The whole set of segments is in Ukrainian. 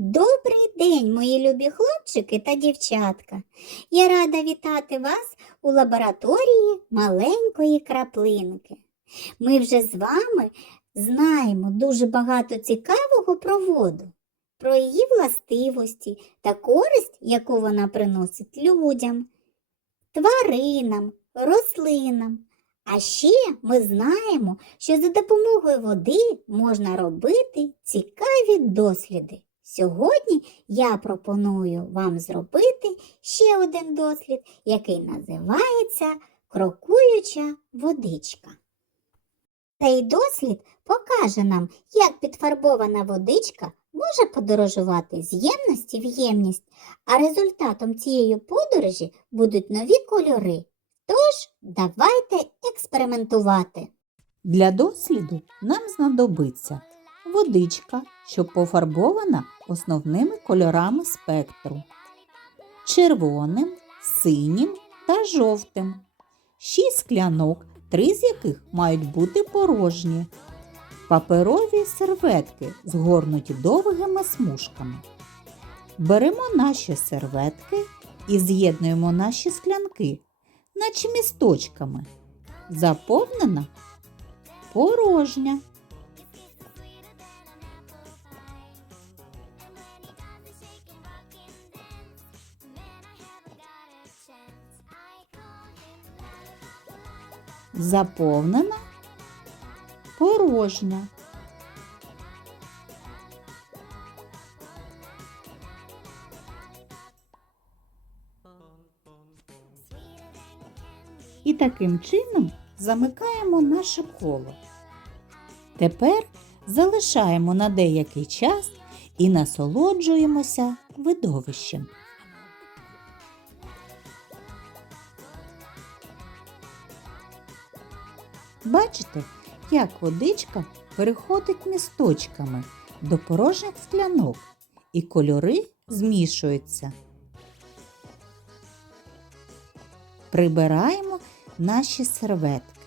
Добрий день, мої любі хлопчики та дівчатка. Я рада вітати вас у лабораторії маленької краплинки. Ми вже з вами знаємо дуже багато цікавого про воду, про її властивості та користь, яку вона приносить людям, тваринам, рослинам. А ще ми знаємо, що за допомогою води можна робити цікаві досліди. Сьогодні я пропоную вам зробити ще один дослід, який називається крокуюча водичка. Цей дослід покаже нам, як підфарбована водичка може подорожувати з ємності в ємність, а результатом цієї подорожі будуть нові кольори. Тож, давайте експериментувати. Для досліду нам знадобиться водичка, що пофарбована основними кольорами спектру червоним, синім та жовтим. Шість склянок, три з яких мають бути порожні. Паперові серветки згорнуті довгими смужками. Беремо наші серветки і з'єднуємо наші склянки, наче місточками. Заповнена порожня. Заповнена порожня. І таким чином замикаємо наше коло. Тепер залишаємо на деякий час і насолоджуємося видовищем. Бачите, як водичка переходить місточками до порожніх склянок, і кольори змішуються. Прибираємо наші серветки.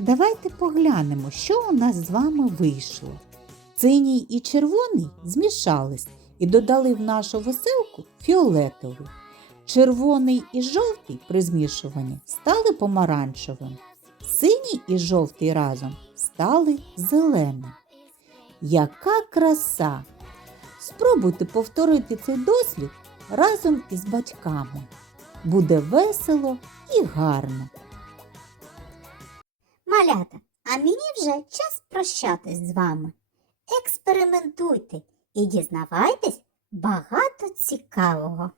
Давайте поглянемо, що у нас з вами вийшло. Синій і червоний змішались і додали в нашу веселку фіолетовий. Червоний і жовтий при змішуванні стали помаранчевим. Синій і жовтий разом стали зеленим. Яка краса! Спробуйте повторити цей дослід разом із батьками. Буде весело і гарно. Малята, а мені вже час прощатись з вами. Експериментуйте і дізнавайтесь багато цікавого.